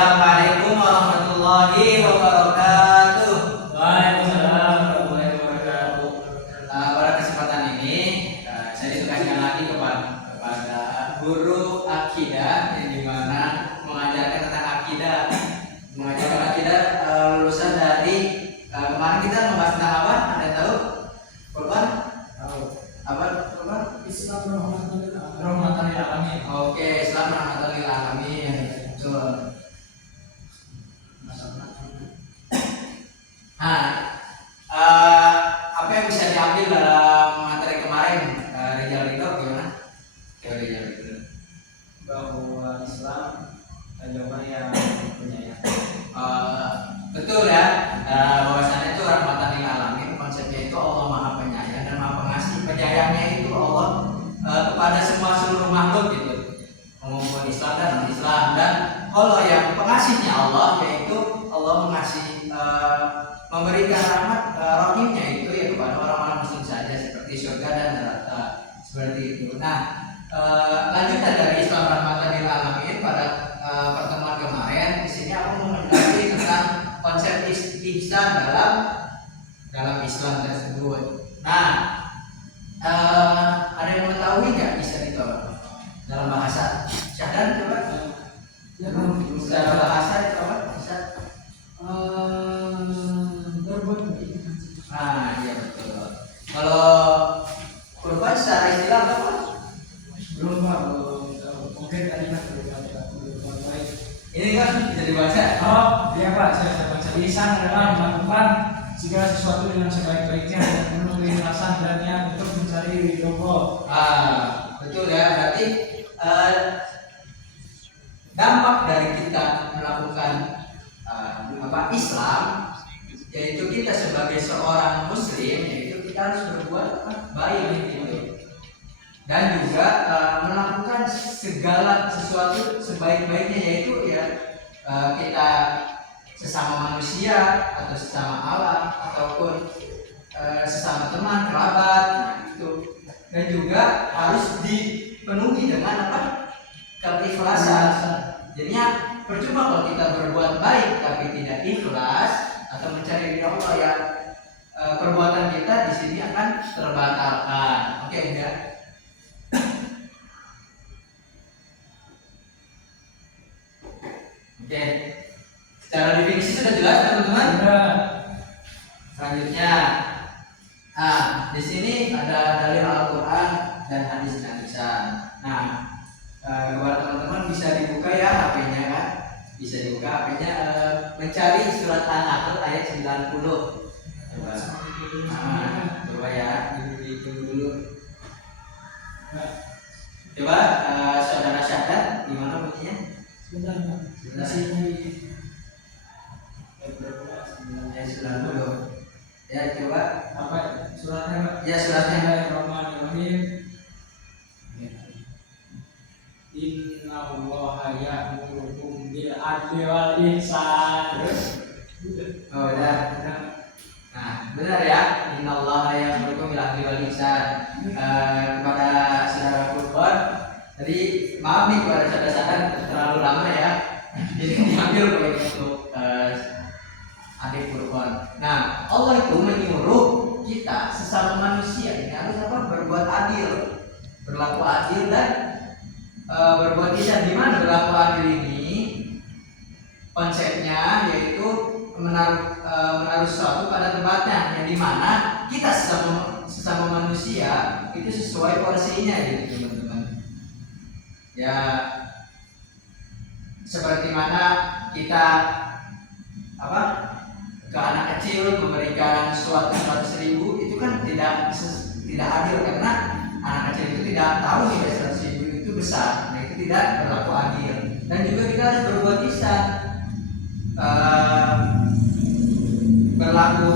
Assalamualaikum warahmatullahi wabarakatuh. Waalaikumsalam warahmatullahi wabarakatuh. Pada kesempatan ini saya ditugaskan lagi kepada guru akidah yang dimana mengajarkan tentang akidah, lulusan dari kemarin kita membahas tentang apa? Ada yang tahu? Korban? Tahu. Apa? Korban? Islam rahmatan lil alamin. Oke, Islam rahmatan lil alamin. Betul. Nah, apa yang bisa diambil dalam materi kemarin, Rijal Ridho gimana? Rijal Ridho Bahwa Islam agama yang penyayang. Betul ya, bahwasannya itu rahmatan lil alamin, konsepnya itu Allah Maha Penyayang dan Maha Pengasih. Penyayangnya itu Allah kepada seluruh makhluk gitu, maupun Islam dan non-Islam. Dan kalau yang pengasihnya Allah, yaitu Allah mengasihi memberikan rahmat rahimnya itu ya kepada orang-orang muslim saja, seperti surga dan neraka, seperti itu. Nah, lanjutan dari Islam rahmatan lil alamin pada pertemuan kemarin, di sini aku mau menjelaskan tentang konsep ihsan dalam Islam tersebut. Nah, ada yang mengetahui nggak ihsan itu apa dalam bahasa? Syahdan coba. Secara bahasa itu apa? Ihsan. Berbuat baik. Iya betul. Kalau kurban secara istilah apa? Belum mungkin kalimat berbuat baik. Ini kan bisa dibaca. Oh, iya Pak, saya baca. Ihsan adalah melakukan segala sesuatu dengan sebaik-baiknya dan penuh keikhlasan dan niat untuk mencari ridho Allah. Betul ya. Berarti dampak dari kita melakukan Islam, yaitu kita sebagai seorang muslim, yaitu kita harus berbuat baik gitu. Dan juga melakukan segala sesuatu sebaik-baiknya, yaitu ya kita sesama manusia atau sesama alam ataupun sesama teman, kerabat, nah itu. Dan juga harus dipenuhi dengan keikhlasan. Jadinya percuma kalau kita berbuat baik tapi tidak ikhlas atau mencari ridha Allah, ya perbuatan kita di sini akan terbatalkan. Oke, enggak? Oke. Secara definisi sudah jelas teman-teman? Selanjutnya, di sini ada dalil Al-Quran dan hadis Nabi. Nah, kepada teman-teman bisa dibuka ya HP-nya kan? Bisa dibuka HP-nya, mencari surat An-Nahl ayat 90. Coba ya, ditunggu dulu. Coba saudara Syahdan, gimana bunyinya? Sebentar Pak. Ayat 90. Ya coba. Apa suratnya Pak? Ya suratnya. Bismillahirrahmanirrahim. Inna Allaha ya'murukum bil adli wal ihsan. Oh udah. Nah benar ya. Innallaha ya'murukum bil adli wal ihsan. Kepada saudara Furqan, tadi maaf nih kepada saudara-saudara terlalu lama ya. Jadi diambil poin untuk adik Furqan. Nah Allah itu menyuruh kita sesama manusia ini harus berbuat adil, berlaku adil dan berbuat ihsan. Di mana berlaku adil ini konsepnya yaitu menaruh sesuatu pada tempatnya, yang dimana kita sesama manusia itu sesuai porsinya gitu teman-teman. Ya seperti mana kita ke anak kecil memberikan sesuatu 100.000, itu kan tidak adil karena anak kecil itu tidak tahu nilai 100.000 itu besar. Nah itu tidak berlaku adil. Dan juga kita harus berbuat ihsan, berlaku,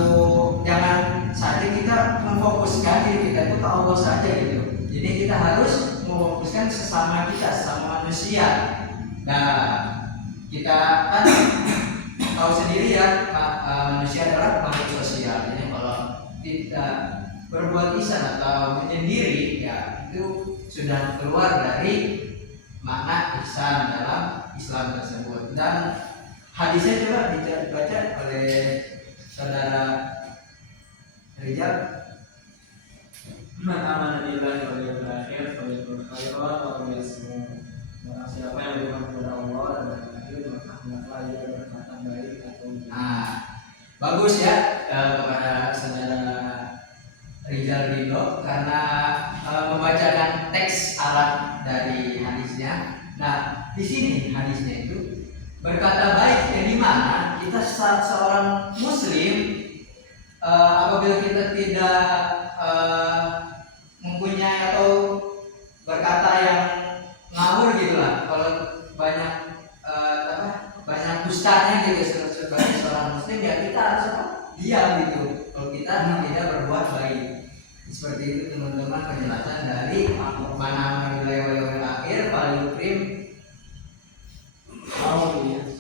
jangan saja kita memfokuskan diri kita itu ke Allah saja gitu. Jadi kita harus memfokuskan sesama kita, sesama manusia. Nah kita kan tahu sendiri ya, manusia adalah makhluk sosial. Jadi kalau kita berbuat ihsan atau menyendiri, ya itu sudah keluar dari makna ihsan dalam Islam tersebut. Dan Hadisnya coba dibaca oleh saudara Rijal. Man amana billahi wal yawmil akhir falyakul khairan aw liyasmut. Barang siapa yang beriman kepada Allah dan hari akhir maka hendaklah ia berkata baik atau Nah, bagus ya kepada saudara Rizal Ridho karena membacakan teks Arab dari hadisnya. Nah, di sini hadisnya itu berkata baik yang dimana kita seorang muslim apabila kita tidak mempunyai atau berkata yang ngawur gitulah, kalau banyak banyak dustanya gitu sebagai seorang muslim ya kita harus diam gitu kalau kita tidak berbuat baik. Seperti itu teman-teman penjelasan dari mana wilayah akhir Palukrim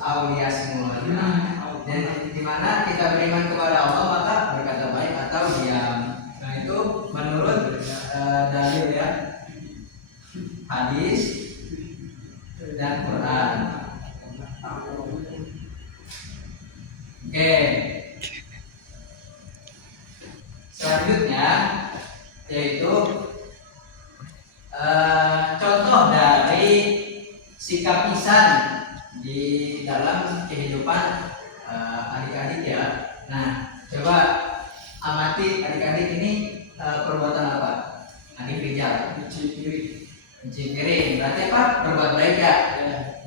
Aulia semua. Dan dimana kita beriman kepada Allah maka berkata baik atau diam. Nah itu menurut dalil ya, hadis dan Quran. Oke. Selanjutnya yaitu contoh dari sikap lisan di dalam kehidupan adik-adik ya. Nah, coba amati adik-adik ini perbuatan apa? Adik Rijal, mencipiri. Berarti apa? Berbuat baik ya.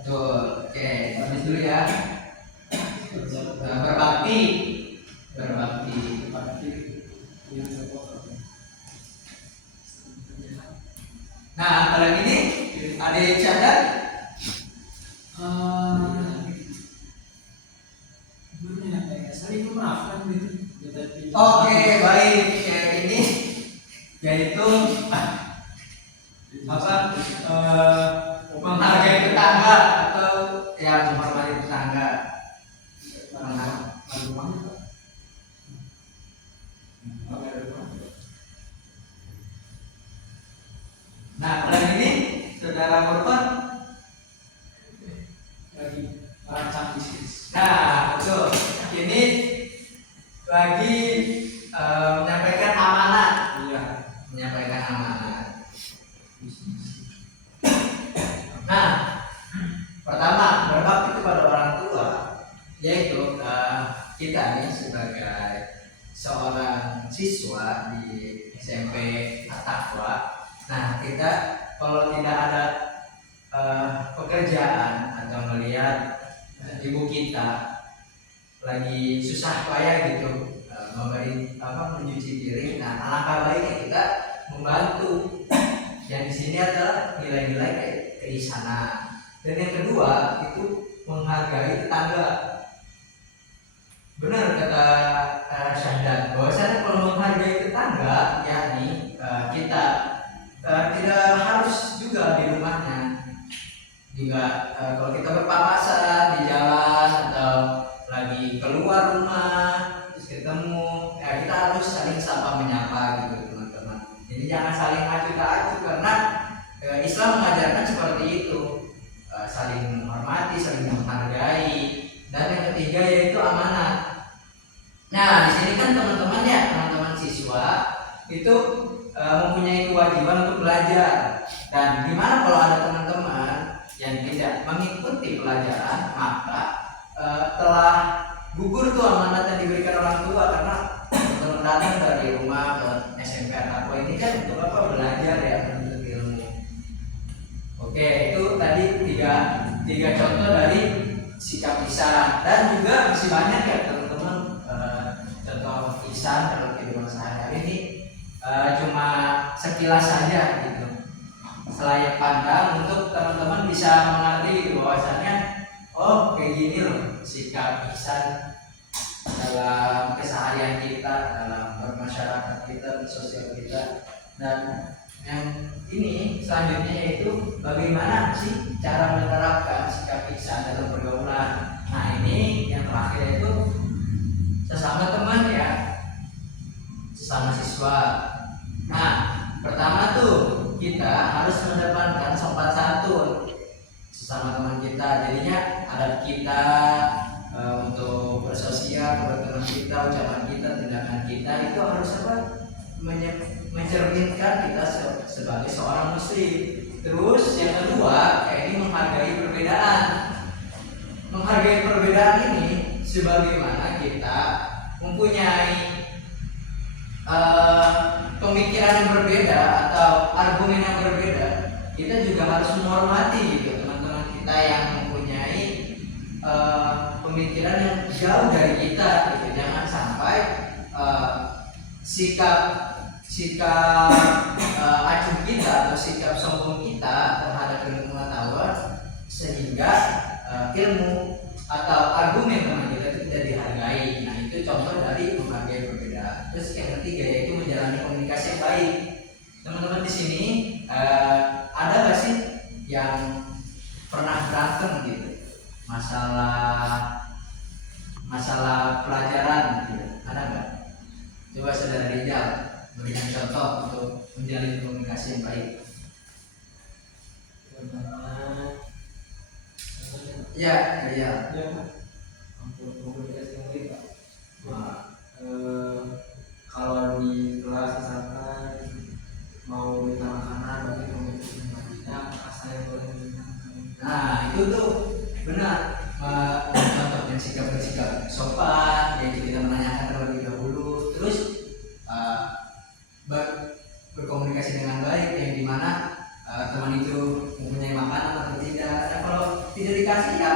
Tuh, oke, tulis dulu ya. Berbakti. Nah, kalau ini adik cadar. Saling memaafkan gitu. Oke, baik. Ya, ini yaitu menghargai tetangga atau ya menghormati tetangga. Nah, kalau ini saudara korban Lagi merancang bisnis. nah, betul. Ini lagi menyampaikan amanat. Iya. Menyampaikan amanat. Nah, pertama berbakti kepada orang tua, yaitu kita nih sebagai seorang siswa di SMP At-Taqwa. Nah, kita kalau tidak ada pekerjaan atau melihat ibu kita lagi susah payah gitu memberi mencuci piring, nah alangkah baiknya kita membantu. Yang di sini adalah nilai-nilai keisanan. Dan yang kedua itu menghargai tetangga. Benar kata Syahdan bahwasanya kalau menghargai tetangga yakni kita tidak harus juga di rumahnya juga kalau kita berpapasan di jalan atau lagi keluar rumah terus ketemu ya kita harus saling sapa menyapa gitu teman-teman. Jadi jangan saling acuh tak acuh karena Islam mengajarkan seperti itu, saling menghormati, saling menghargai. Dan yang ketiga yaitu amanah. Nah di sini kan teman-teman ya, teman-teman siswa itu mempunyai kewajiban untuk belajar. Dan gimana kalau ada teman-teman yang tidak mengikuti pelajaran maka telah gugur tuh amanat yang diberikan orang tua, karena teman datang dari rumah ke SMP At-Taqwa ini kan untuk apa? Belajar ya, menuntut ilmu. Oke, itu tadi tiga contoh dari sikap lisan. Dan juga masih banyak ya teman-teman contoh lisan dalam kehidupan sehari-hari ini cuma sekilas saja gitu, selayak pandang untuk teman-teman bisa mengerti bahwasannya oh kayak gini loh sikap lisan dalam keseharian kita, dalam bermasyarakat kita, bersosial kita. Dan yang ini selanjutnya yaitu bagaimana sih cara menerapkan sikap lisan dalam pergaulan. Nah ini yang terakhir itu sesama teman ya, sesama siswa. Nah pertama tuh kita harus mengedepankan sopan santun sesama teman kita. Jadinya adab kita untuk bersosial kepada teman kita, ucapan kita, tindakan kita itu harus apa? Mencerminkan kita sebagai seorang muslim. Terus yang kedua, ini menghargai perbedaan. Menghargai perbedaan ini sebagaimana kita mempunyai pemikiran yang berbeda atau argumen yang berbeda, kita juga harus menghormati gitu teman-teman kita yang mempunyai pemikiran yang jauh dari kita gitu. Jangan sampai sikap acuh kita atau sikap sombong kita terhadap ilmu pengetahuan sehingga ilmu atau argumen teman kita itu tidak dihargai. Nah, itu contoh dari menghargai perbedaan. Terus yang ketiga yaitu menjalani komunikasi yang baik. Teman-teman di sini ada nggak sih yang pernah berantem gitu masalah pelajaran gitu? Ada nggak? Coba saudara Rizal berikan contoh untuk menjalin komunikasi yang baik. Ya. Komunikasi yang baik, Pak. Kalau di kelas misalkan mau minta makanan bagi komunikasi yang baik, apakah saya boleh minta makanan? Nah, itu tuh benar. Contohnya bersikap sopan, yaitu kita menanyakan terlebih dahulu, terus berkomunikasi dengan baik, yang dimana teman itu mempunyai makanan atau tidak. Nah, kalau tidak dikasih ya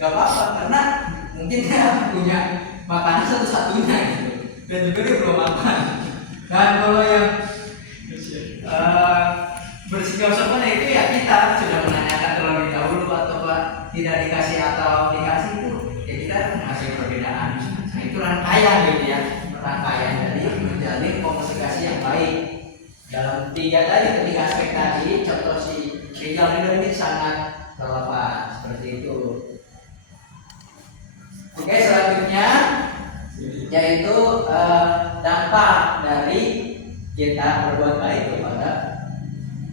gak apa-apa, karena mungkin dia punya makanan satu-satunya gitu, dan juga dia belum makan. Dan kalau yang bersikap sopan itu ya kita sudah menanyakan terlebih dahulu, atau tidak dikasih atau dikasih itu ya kita mengasih perbedaan. Nah, itu rangkaian gitu ya, rangkaian dari menjalin komunikasi yang baik. Dalam tiga aspek tadi, contoh si Rizal ini sangat relevan seperti itu. Oke, selanjutnya yaitu dampak dari kita berbuat baik kepada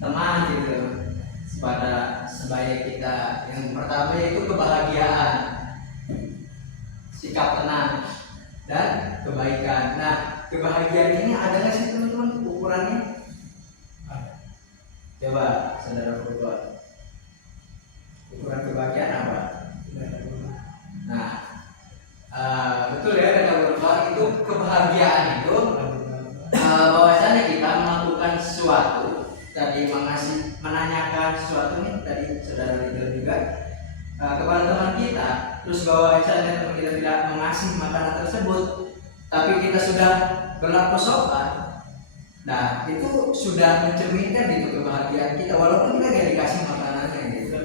teman gitu, sebaya kita. Yang pertama yaitu kebahagiaan, sikap tenang dan kebaikan. Nah, kebahagiaan ini ada nggak sih teman-teman ukurannya? Coba saudara berbuat. Ukuran kebahagiaan apa? Nah, betul ya, kata berbuat itu kebahagiaan itu bahwasanya kita melakukan sesuatu, tadi menanyakan sesuatu nih tadi saudara Rizal juga kepada teman kita, terus bahwasanya teman kita tidak mengasih makanan tersebut, tapi kita sudah berlaku sopan. Nah, itu sudah mencerminkan gitu kebahagiaan kita, walaupun kita gak dikasih makanannya gitu.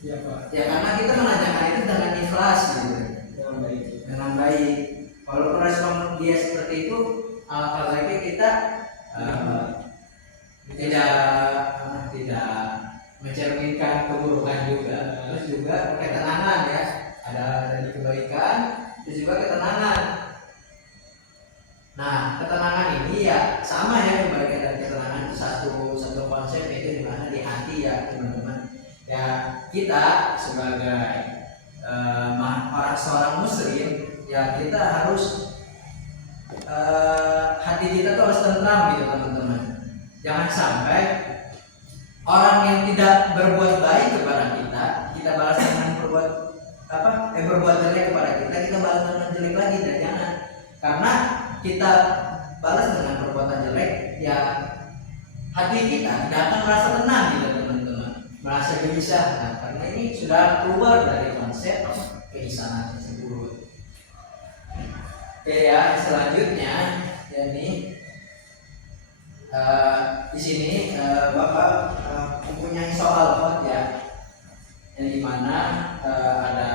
Ya, Pak. Ya, karena kita menanyakan itu dengan ikhlas gitu, dengan baik. Walaupun respon dia seperti itu, kalau lagi kita tidak mencerminkan keburukan juga. Terus juga ketenangan ya, ada dari kebaikan, terus juga ketenangan. Nah, ketenangan ini ya sama ya, kebaikan dan ketenangan itu satu konsep, itu dimana di hati ya teman-teman. Ya, kita sebagai seorang muslim ya, kita harus hati kita tuh harus tentram gitu teman-teman. Jangan sampai orang yang tidak berbuat baik kepada kita balas dengan berbuat jelek kepada kita balas dengan jelek lagi. Dan jangan, karena kita balas dengan perbuatan jelek ya, hati kita tidak akan merasa tenang gitu teman-teman, merasa gelisah. Nah, karena ini sudah keluar dari konsep keisanan tersebut. Oke ya, selanjutnya jadi di sini Bapak mempunyai soal ya, yang dimana ada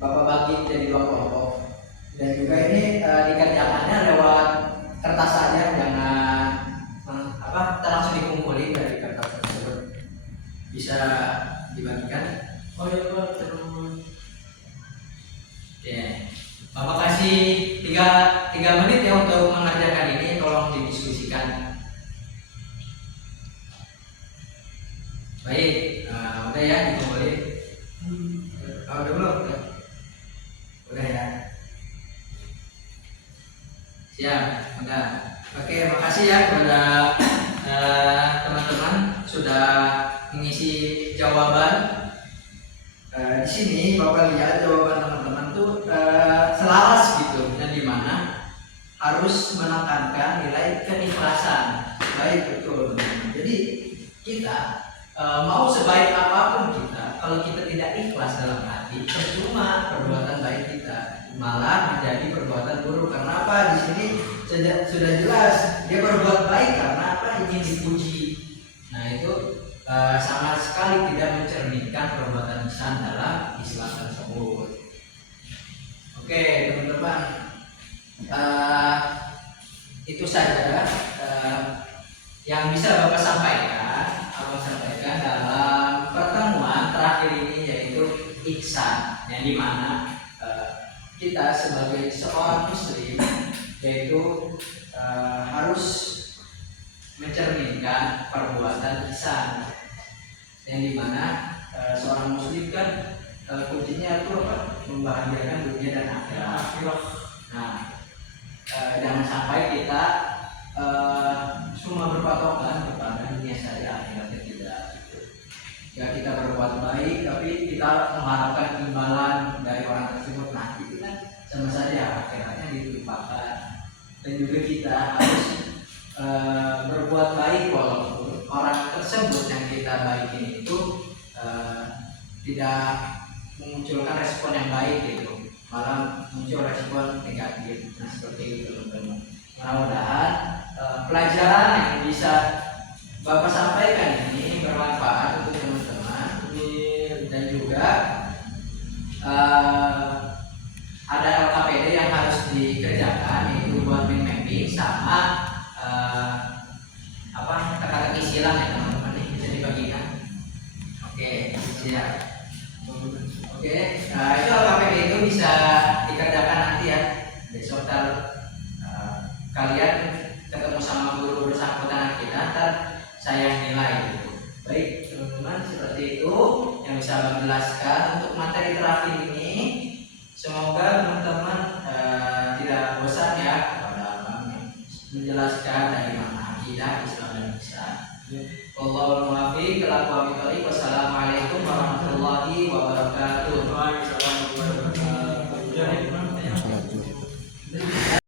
Bapak bagi jadi 2 kelompok, dan juga ini dikerjakannya lewat kertas saja, jangan langsung dikumpulin dari kertas tersebut, bisa dibagikan. Oh iya, Pak, terus. Ya, Bapak kasih 3 menit ya untuk mengerjakan ini, tolong didiskusikan. Baik, udah ya, dikumpulin. muslim. Oh, udah belum? Udah ya. Siap, udah. Oke, makasih ya kepada teman-teman sudah mengisi jawaban. Di sini Bapak lihat jawaban teman-teman tuh selaras gitu, dan di mana harus menekankan nilai keikhlasan. Baik, betul. Jadi kita mau sebaik apapun kita, kalau kita tidak ikhlas dalam hati, percuma perbuatan baik kita, malah menjadi perbuatan buruk. Karena apa? Di sini sudah jelas dia berbuat baik karena apa? Ingin dipuji. Nah itu sama sekali tidak mencerminkan perbuatan ihsan dalam Islam tersebut. Oke teman-teman, itu saja yang bisa Bapak sampaikan. Bapak sampaikan dalam pertemuan terakhir ini, yaitu ihsan, yang dimana kita sebagai seorang muslim yaitu harus mencerminkan perbuatan ihsan, yang dimana seorang muslim kan kuncinya itu apa? Membahagiakan dunia dan akhirat. Nah, jangan sampai kita cuma berpatokan kepada dunia saja, akhiratnya tidak. Ya kita berbuat baik, tapi kita mengharapkan imbalan dari orang tersebut. Nah, itu kan sama saja akhiratnya dilupakan. Dan juga kita harus berbuat baik walaupun orang tersebut yang kita baikin itu tidak memunculkan respon yang baik gitu, malah muncul respon negatif. Nah seperti itu teman-teman. Mudah-mudahan pelajaran yang bisa Bapak sampaikan ini bermanfaat untuk teman-teman, dan juga ada LKPD yang harus dikerjakan, yaitu buat mind mapping sama teka-teki silang ya teman-teman, ini bisa dibagikan. Oke, siap. Oke, nah itu LKPD itu bisa dikerjakan nanti ya. Besok kalian ketemu sama guru bersangkutan kita, ntar saya nilai gitu. Baik teman-teman, seperti itu yang bisa Abang jelaskan untuk materi terakhir ini. Semoga teman-teman tidak bosan ya kepada Abang menjelaskan dari mana akidah Islam dan ihsan. Wallahul muwaffiq. Wassalamualaikum warahmatullahi wabarakatuh.